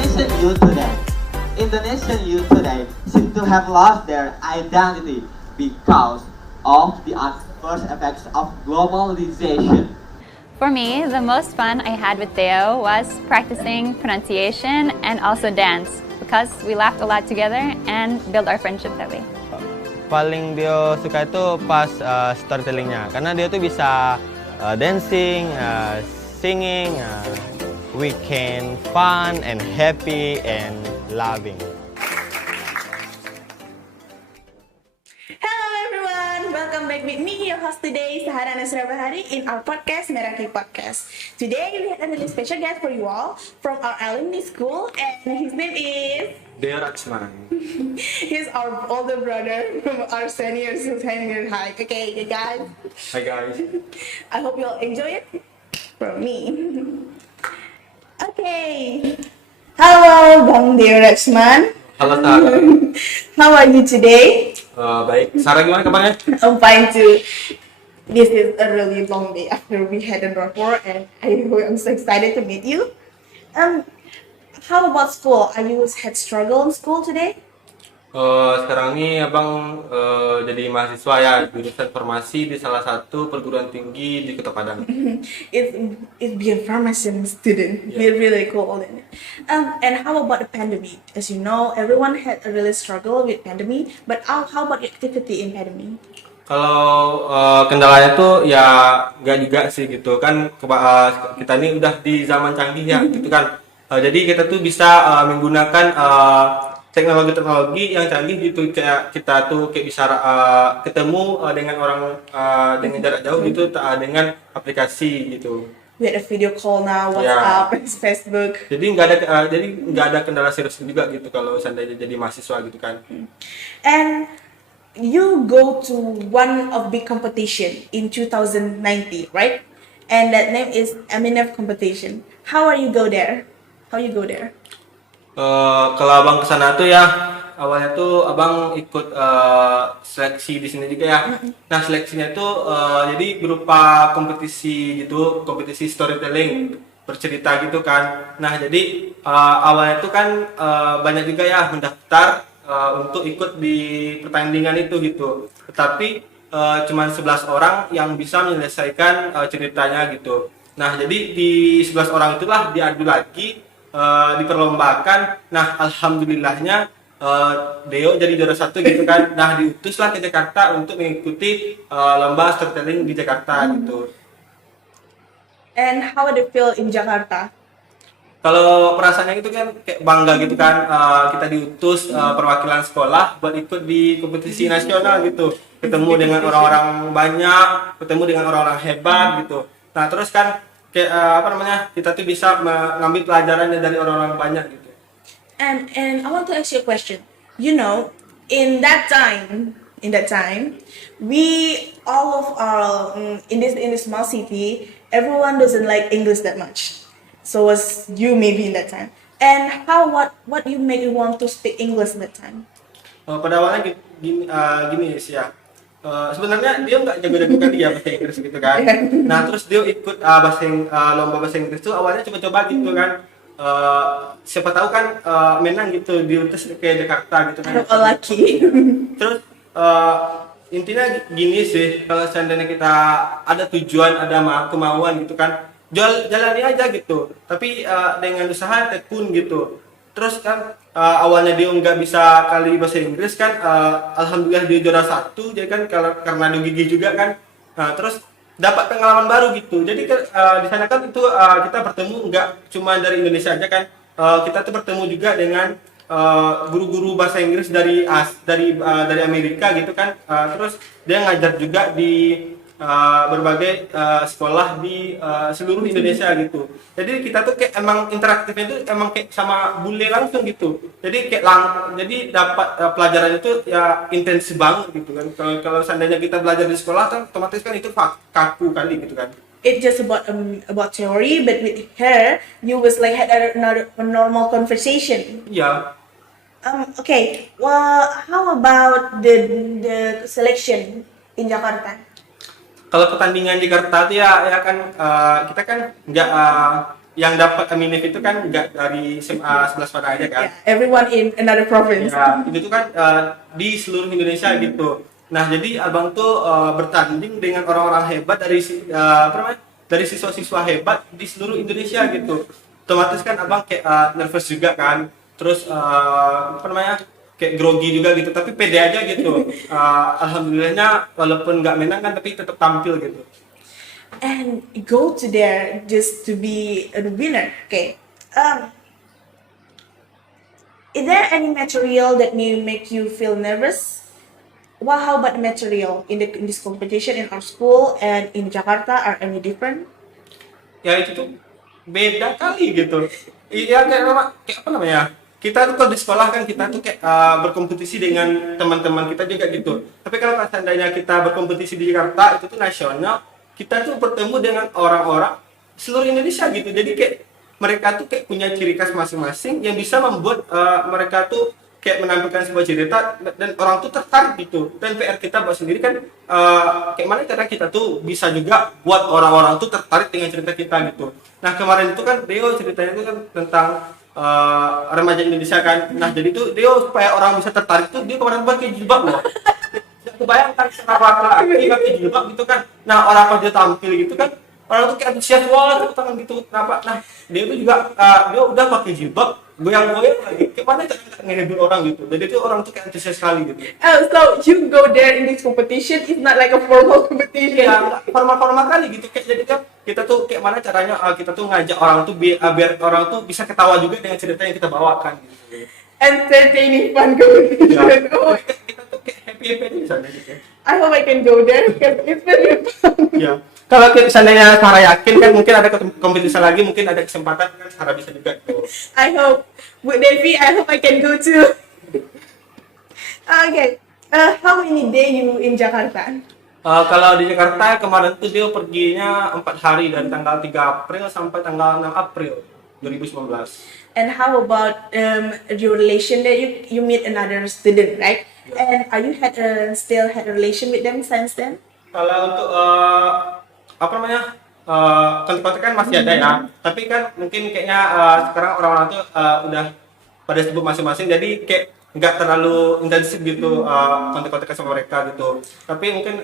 Indonesian youth today. Indonesian youth today seem to have lost their identity because of the adverse effects of globalization. For me, the most fun I had with Theo was practicing pronunciation and also dance because we laughed a lot together and built our friendship that way. Paling dia suka itu pas storytellingnya, karena dia tuh bisa dancing, singing, we can fun and happy and loving. Hello everyone, welcome back with me, your host today, Sahara Nasra Bahari, in our podcast, Meraki Podcast. Today we have a really special guest for you all from our alumni school, and his name is... Deo Raksman. He's our older brother from our seniors who's hanging in high. Okay, you guys. Hi guys. I hope you'll enjoy it from me. Okay. Hello, Bang Deo Raksman. Halo Sarah. How are you today? Baik. Sarah gimana kabarnya? I'm fine too. This is a really long day after we had a rapport, and I'm so excited to meet you. How about school? Are you had struggle in school today? Sekarang ini abang jadi mahasiswa ya jurusan farmasi di salah satu perguruan tinggi di Kota Padang. It's be a pharmacy student. Yeah. We're really cool in it. And how about the pandemic? As you know, everyone had a really struggle with pandemic. But how about your activity in pandemic? Kalau kendalanya tuh ya nggak juga sih gitu kan kita ini udah di zaman canggih ya gitu kan. Jadi kita tuh bisa menggunakan teknologi-teknologi yang canggih gitu, kayak kita tuh kayak bisa ketemu dengan orang dengan jarak jauh gitu dengan aplikasi gitu. We had a video call now, WhatsApp, Facebook. Jadi nggak ada kendala serius juga gitu kalau seandainya jadi mahasiswa gitu kan. And you go to one of big competition in 2019, right? And that name is MNF competition. How are you go there? How you go there? Kalau abang kesana tuh ya awalnya tuh abang ikut seleksi di sini juga ya. Nah seleksinya tuh jadi berupa kompetisi gitu, kompetisi storytelling bercerita gitu kan. Nah jadi awalnya tuh kan banyak juga ya mendaftar untuk ikut di pertandingan itu gitu. Tetapi cuma 11 orang yang bisa menyelesaikan ceritanya gitu. Nah jadi di 11 orang itulah diadu lagi. Diperlombakan. Nah alhamdulillahnya Deo jadi juara 1 gitu kan. Nah diutuslah ke Jakarta untuk mengikuti lomba storytelling di Jakarta gitu. And how do you feel in Jakarta? Kalau perasaannya itu kan kayak bangga gitu kan, kita diutus perwakilan sekolah buat ikut di kompetisi nasional gitu, ketemu dengan orang-orang banyak, ketemu dengan orang-orang hebat gitu. Nah terus kan kayak kita tuh bisa mengambil pelajarannya dari orang-orang banyak gitu. And I want to ask you a question. You know, in that time, we all of our in this small city, everyone doesn't like English that much. So was you maybe in that time. And what you make you want to speak English in that time? Pada awalnya gini sih ya. Sebenarnya dia nggak jago-jago kali ya bahasa Inggris gitu kan. Nah terus dia ikut lomba bahasa Inggris tuh awalnya coba-coba gitu kan. Siapa tahu kan menang gitu, diutus ke Jakarta gitu kan. Oh, lucky. Terus intinya gini sih, kalau seandainya kita ada tujuan, ada kemauan gitu kan, jalani aja gitu. Tapi dengan usaha tekun gitu. Terus kan awalnya dia nggak bisa kali bahasa Inggris kan, alhamdulillah dia juara 1, jadi kan karena dia gigih juga kan. Nah, terus dapat pengalaman baru gitu. Jadi di sana kan itu kita bertemu nggak cuma dari Indonesia aja kan, kita tuh bertemu juga dengan guru-guru bahasa Inggris dari Amerika gitu kan. Terus dia ngajar juga di berbagai sekolah di seluruh Indonesia gitu. Jadi kita tuh kayak emang interaktifnya itu emang kayak sama bule langsung gitu. Jadi kayak jadi dapat pelajarannya itu ya intensif banget gitu kan. Kalau seandainya kita belajar di sekolah kan otomatis kan itu kaku kali gitu kan. It's just about theory, but with her, you was like had a normal conversation. Iya. Okay. Well, how about the selection in Jakarta? Kalau pertandingan di Jakarta tuh ya kan kita kan nggak yang dapat Aminef itu kan nggak dari SMA 11 Padang aja kan. Yeah, everyone in another province. Ya, itu tuh kan di seluruh Indonesia gitu. Nah, jadi abang tuh bertanding dengan orang-orang hebat dari apa namanya? Dari siswa-siswa hebat di seluruh Indonesia gitu. Otomatis kan abang kayak nervous juga kan. Terus apa namanya? Kayak grogi juga gitu, tapi pede aja gitu. Alhamdulillahnya walaupun nggak menang kan tapi tetap tampil gitu. And go to there just to be a winner. Okay. Is there any material that may make you feel nervous? Well, how about the material in this competition in our school and in Jakarta are any different? Ya itu tuh beda kali gitu. Iya kayak apa namanya? Kita tuh kalau di sekolah kan kita tuh kayak berkompetisi dengan teman-teman kita juga gitu. Tapi kalau seandainya kita berkompetisi di Jakarta itu tuh nasional, kita tuh bertemu dengan orang-orang seluruh Indonesia gitu. Jadi kayak mereka tuh kayak punya ciri khas masing-masing yang bisa membuat mereka tuh kayak menampilkan sebuah cerita dan orang tuh tertarik gitu. Dan PR kita buat sendiri kan kayak mana cara kita tuh bisa juga buat orang-orang tuh tertarik dengan cerita kita gitu. Nah kemarin itu kan Deo ceritanya itu kan tentang remaja Indonesia kan. Nah jadi tuh Deo supaya orang bisa tertarik tuh dia kemarin pakai jilbab loh. Kebayangkan kenapa laki pakai jilbab gitu kan. Nah orang pas dia tampil gitu kan orang tuh kayak antusias wah tangan gitu. Kenapa? Nah dia tuh juga dia udah pakai jilbab goyang-goyang lagi. Gimana cara ngehibur orang gitu. Jadi itu orang tuh kayak antusias sekali gitu. Oh, so you go there in this competition, it's not like a formal competition. Ya formal-formal kali gitu. Kayak jadi kan kita tuh kayak mana caranya kita tuh ngajak orang tuh biar orang tuh bisa ketawa juga dengan cerita yang kita bawakan gitu. Entertaining fun competition. Ya. Oh, Kita tuh kayak happy-happy aja di sana gitu. I hope I can go there because it's very fun. Ya. Kalau seandainya Sarah yakin kan mungkin ada kompetisi lagi, mungkin ada kesempatan kan Sarah bisa juga gitu. I hope. With Devi, I hope I can go too. Okay. How many days you in Jakarta? Kalau di Jakarta kemarin tuh dia perginya 4 hari dari tanggal 3 April sampai tanggal 6 April 2019. And how about your relation that you meet another student, right? Yeah. And are you still had a relation with them since then? Kalau untuk apa namanya kontak-kontak kan masih ada ya, tapi kan mungkin kayaknya sekarang orang-orang tuh udah pada sibuk masing-masing, jadi kayak nggak terlalu intensif gitu kontak-kontak sama mereka gitu. Tapi mungkin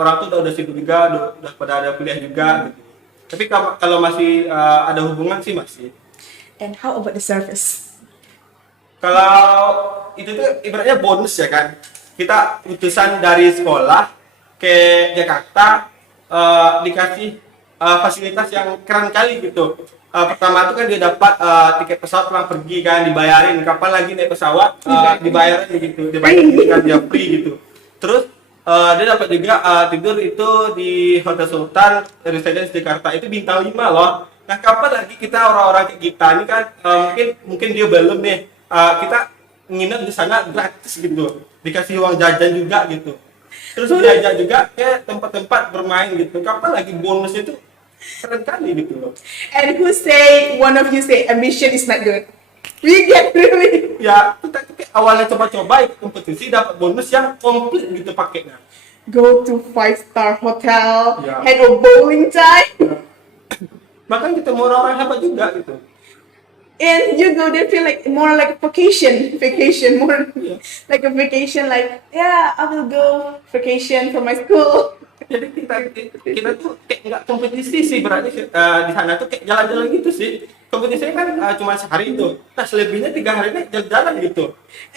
orang tuh udah sibuk juga, udah pada ada kuliah juga gitu. Tapi kalau masih ada hubungan sih masih. And how about the service? Kalau itu tuh ibaratnya bonus ya kan. Kita utusan dari sekolah ke Jakarta dikasih fasilitas yang keren kali gitu. Pertama itu kan dia dapat tiket pesawat pulang pergi kan, dibayarin. Kapan lagi naik pesawat dibayarin gitu, dibayarin kan dia free gitu. Terus dia dapat juga tidur itu di Hotel Sultan Residence Jakarta itu bintang 5 loh. Nah kapan lagi kita orang-orang kayak kita ini kan mungkin dia belum nih kita nginep di sana gratis gitu, dikasih uang jajan juga gitu. Terus diajak juga ke tempat-tempat bermain gitu. Kapan lagi bonus itu keren kali gitu loh. And one of you say ambition is not good. We get really. Ya kita awalnya coba-coba ikut kompetisi dapat bonus yang komplit gitu pakainya. Go to 5-star hotel, Yeah. had a bowling time, Bahkan ketemu orang-orang hebat juga gitu. and you go there feel like more like a vacation, more Yeah. like a vacation. Like yeah, I will go vacation from my school. Jadi kita tuh kayak nggak kompetisi sih berarti di sana tuh kayak jalan-jalan gitu sih. Kompetisinya kan cuma sehari itu. Nah selebihnya 3 hari ini jalan-jalan gitu.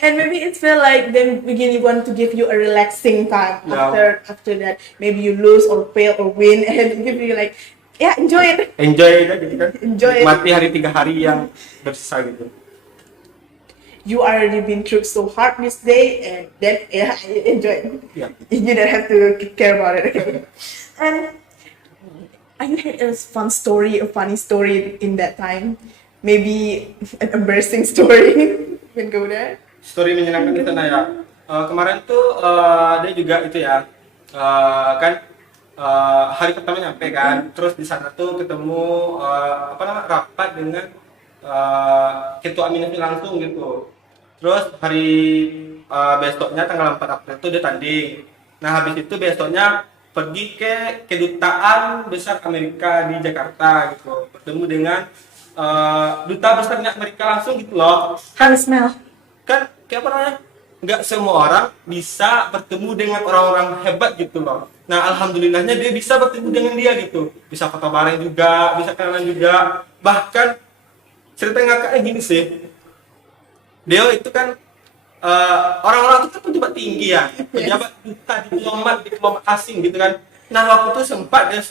And maybe it feel like then begin want to give you a relaxing time Yeah. after that. Maybe you lose or fail or win and give you like yeah, enjoy it. Enjoy aja gitu kan. Enjoy it. Mati hari 3 hari yang bersisa gitu. You already been through so hard this day and then yeah, enjoy it. Yeah. You don't have to care about it. And are you had a fun story, a funny story in that time? Maybe an embarrassing story when go there? Story menyenangkan di sana ya. Kemarin tuh dia juga itu ya kan hari pertama nyampe kan, terus di sana tuh ketemu apa namanya rapat dengan ketua Aminef langsung gitu. Terus hari besoknya tanggal 4 April tuh dia tanding. Nah habis itu besoknya pergi ke kedutaan besar Amerika di Jakarta gitu, bertemu dengan duta besarnya Amerika langsung gitu loh. How it smell? Kan kayak apa namanya, nggak semua orang bisa bertemu dengan orang-orang hebat gitu loh. Nah alhamdulillahnya dia bisa bertemu dengan dia gitu, bisa foto bareng juga, bisa kenalan juga. Bahkan cerita ngakaknya gini sih, dia itu kan orang-orang itu kan pejabat tinggi ya, pejabat duta, diplomat asing gitu kan. Nah waktu itu sempat dia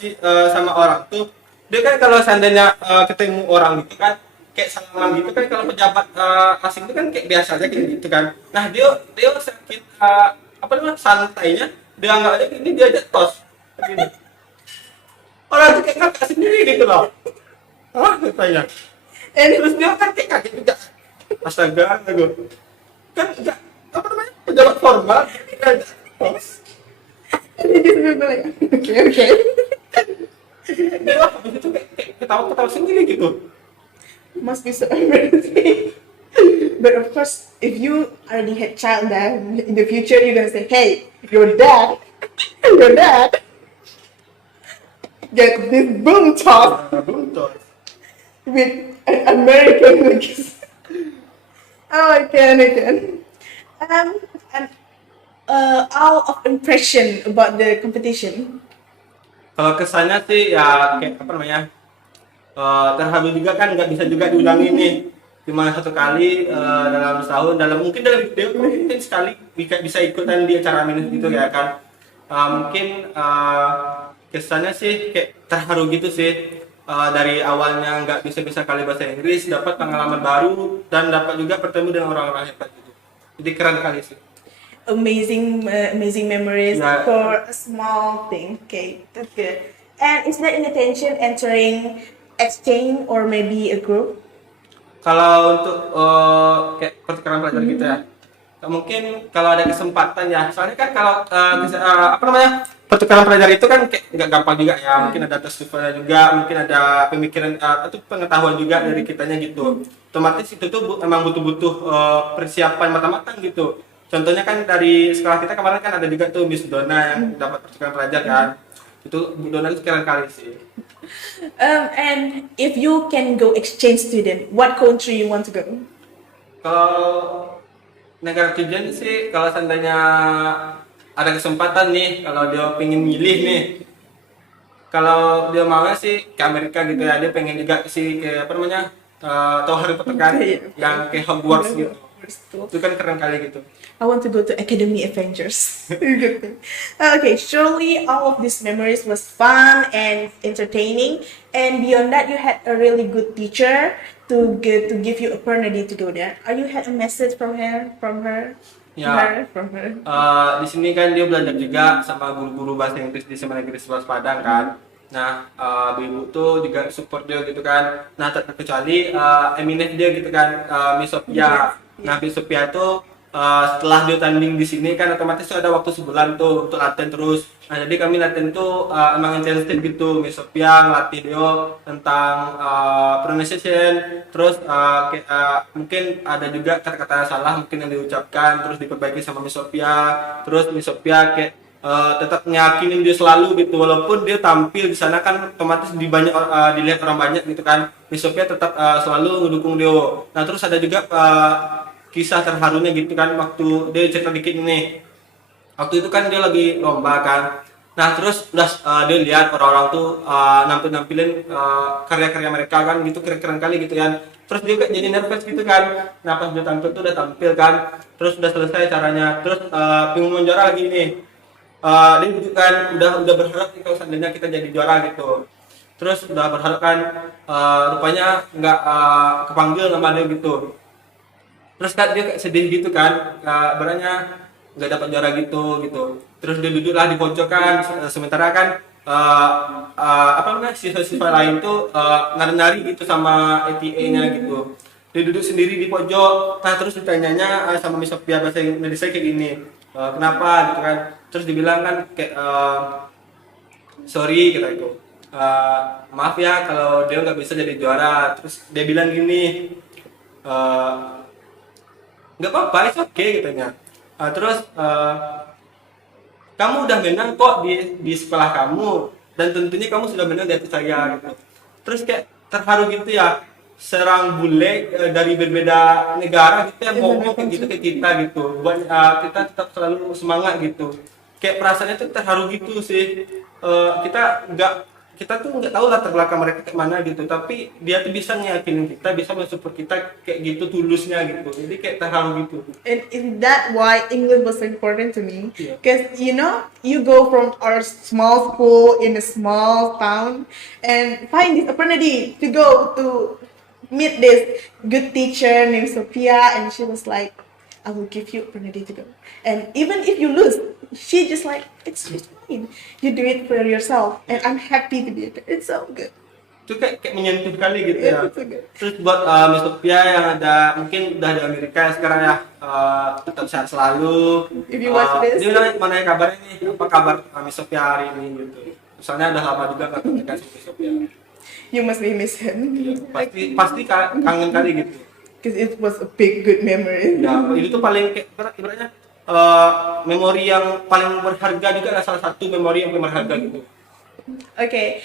sama orang tuh, dia kan kalau seandainya ketemu orang gitu kan kayak salaman gitu kan, kalau pejabat asing itu kan kayak biasa aja kayak gitu kan. Nah dia sakit apa namanya, santainya dia anggap aja ini dia aja tos begini. Orang itu kayak ngakak sendiri gitu loh. Katanya. Terus dia kan kayak kaget juga. Astaga, gue kan enggak apa namanya, pejabat formal dia aja tos. Okay. Dia habis itu kayak ketawa-ketawa sendiri gitu. Must be so embarrassing. But of course, if you already had child there, in the future you're gonna say, hey, your dad, get this boom top Buntos. with an American look. Oh, I can. And all of impression about the competition. Kalau kesannya sih ya kayak apa namanya, terharu juga kan, nggak bisa juga diulangi nih, cuma satu kali dalam setahun, dalam video mungkin sekali bisa ikutan di acara minus gitu ya kan. Mungkin kesannya sih kayak terharu gitu sih, dari awalnya nggak bisa kali bahasa Inggris, dapat pengalaman baru dan dapat juga bertemu dengan orang-orang hebat gitu. Jadi keren kali sih. Amazing memories Yeah. for a small thing. Okay, that's good. And is there an intention entering exchange or maybe a group? Kalau untuk kayak pertukaran pelajar gitu ya, mungkin kalau ada kesempatan ya, soalnya kan kalau apa namanya, pertukaran pelajar itu kan kayak nggak gampang juga ya, mungkin ada tes TOEFL juga, mungkin ada pemikiran atau pengetahuan juga dari kitanya gitu. Otomatis itu tuh emang butuh persiapan matang-matang gitu. Contohnya kan dari sekolah kita kemarin kan ada juga tuh Miss Dona yang dapat pertukaran pelajar kan. Itu Bu Dona itu keren kali sih. And if you can go exchange student, what country you want to go? Kalau negara tujuan sih, kalau seandainya ada kesempatan nih, kalau dia pengen milih nih, kalau dia mau sih ke Amerika gitu ya, dia pengen juga sih ke apa namanya, tahu Harry Potter kan, yang ke Hogwarts gitu. Itu kan keren kali gitu. I want to go to Academy Avengers. Good thing. Okay, surely all of these memories was fun and entertaining, and beyond that, you had a really good teacher to give you opportunity to go there. Are you had a message from her? Ya. From her. Di sini kan dia belajar juga sama guru-guru bahasa Inggris di SMA Negeri 11 Padang kan. Nah, ibu tuh juga support dia gitu kan. Nah, terkecuali eminent dia gitu kan, Miss Sophia. Nah, Miss Sophia tuh setelah dia tanding di sini kan otomatis tuh ada waktu sebulan tuh untuk latihan terus. Nah, jadi kami latihan tuh emang intensif gitu. Miss Sophia ngelatih dia tentang pronunciation, terus mungkin ada juga kata-kata yang salah mungkin yang diucapkan terus diperbaiki sama Miss Sophia. Terus Miss Sophia kayak tetap nyakinin dia selalu gitu, walaupun dia tampil di sana kan otomatis dilihat orang banyak gitu kan. Miss Sophia tetap selalu ngedukung dia. Nah, terus ada juga kisah terharunya gitu kan, waktu dia cerita dikit nih. Waktu itu kan dia lagi lomba kan. Nah, terus udah dia lihat orang-orang tuh nampilin karya-karya mereka kan gitu, keren-keren kali gitu kan. Terus dia kayak jadi nervous gitu kan. Nah, pas dia tampil tuh udah tampil kan. Terus udah selesai caranya. Terus pengumuman juara lagi nih. Dia gitu kan udah berharap nih kalau seandainya kita jadi juara gitu. Terus udah berharap kan rupanya nggak kepanggil nama dia gitu. Terus kan dia kayak sedih gitu kan, beranya nggak dapat juara gitu. Terus dia duduklah di pojokan, sementara kan apa namanya, siswa-siswa lain tuh nari-nari gitu sama ATA-nya gitu. Dia duduk sendiri di pojok. Nah, terus ditanyanya sama Miss Sophia bahasa Indonesia kayak gini, kenapa gitu kan. Terus dibilang kan kayak sorry kata itu, maaf ya kalau dia nggak bisa jadi juara. Terus dia bilang gini, nggak apa-apa, it's okay katanya. Terus kamu udah menang kok di sekolah kamu, dan tentunya kamu sudah menang di atas saya gitu. Terus kayak terharu gitu ya. serang bule dari berbeda negara gitu yang ngomong kayak gitu ke kita gitu, buat kita tetap selalu semangat gitu. Kayak perasaannya tuh terharu gitu sih. Kita tuh nggak tahu latar belakang mereka kayak mana gitu, tapi dia tuh bisa ngeyakinin kita, bisa mensupport kita kayak gitu tulusnya gitu. Jadi kayak terharu gitu. And is that why English was so important to me? Yeah. Because you know, you go from our small school in a small town and find this opportunity to go to meet this good teacher named Sophia, and she was like, I will give you opportunity to go. And even if you lose, she just like, it's fine. You do it for yourself, and I'm happy to be there. It's so good. Itu kayak menyentuh kali gitu ya. It's so good. Terus buat Miss Sophia yang mungkin udah di Amerika sekarang ya, tetap sehat selalu. If you watch this. Dia bilang mana ya kabarnya nih, apa kabar Miss Sophia hari ini gitu. Soalnya udah lama juga nggak kontak sama Miss Sophia. You must be miss him. Iya, pasti kangen kali gitu. Because it was a big good memory. Ya, itu tuh paling kayak ibaratnya memori yang paling berharga juga, adalah salah satu memori yang paling berharga gitu. Okay,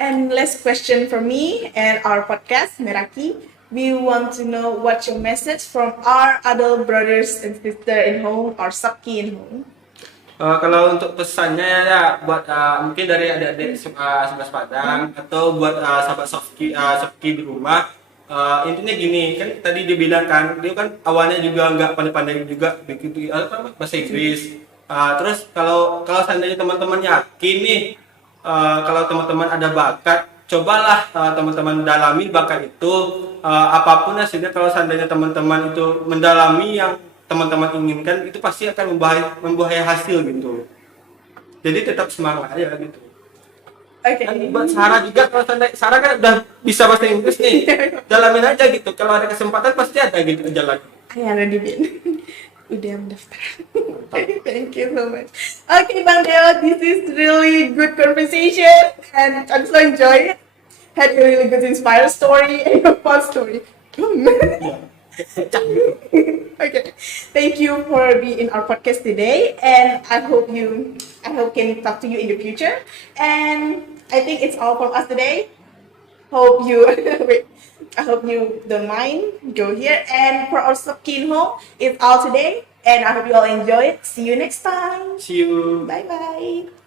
and last question from me and our podcast, Meraki. We want to know what's your message from our adult brothers and sisters in home, or Sabki in home. Kalau untuk pesannya ya buat mungkin dari adik-adik 11 Padang atau buat sahabat Sabki di rumah, intinya gini, kan tadi dia bilang kan, dia kan awalnya juga nggak pandai-pandai juga begitu bahasa Inggris. Terus kalau seandainya teman-teman yakin nih, kalau teman-teman ada bakat, cobalah teman-teman dalami bakat itu, apapun hasilnya. Kalau seandainya teman-teman itu mendalami yang teman-teman inginkan, itu pasti akan membuahai hasil gitu. Jadi tetap semangat aja gitu. Okay. Dan buat Sarah juga, kalau Sarah kan udah bisa bahasa Inggris nih, dalamin aja gitu. Kalau ada kesempatan pasti ada gitu jalan. I already been. Udah mendaftar. Thank you so much. Okay, Bang Deo, this is really good conversation and I'm so enjoy it. Had a really good inspired story and a fun story. Okay, thank you for being in our podcast today, and I hope can talk to you in the future. And I think it's all from us today. Hope you wait. I hope you don't mind go here. And for our Sabkin home, it's all today. And I hope you all enjoy it. See you next time. See you. Bye bye.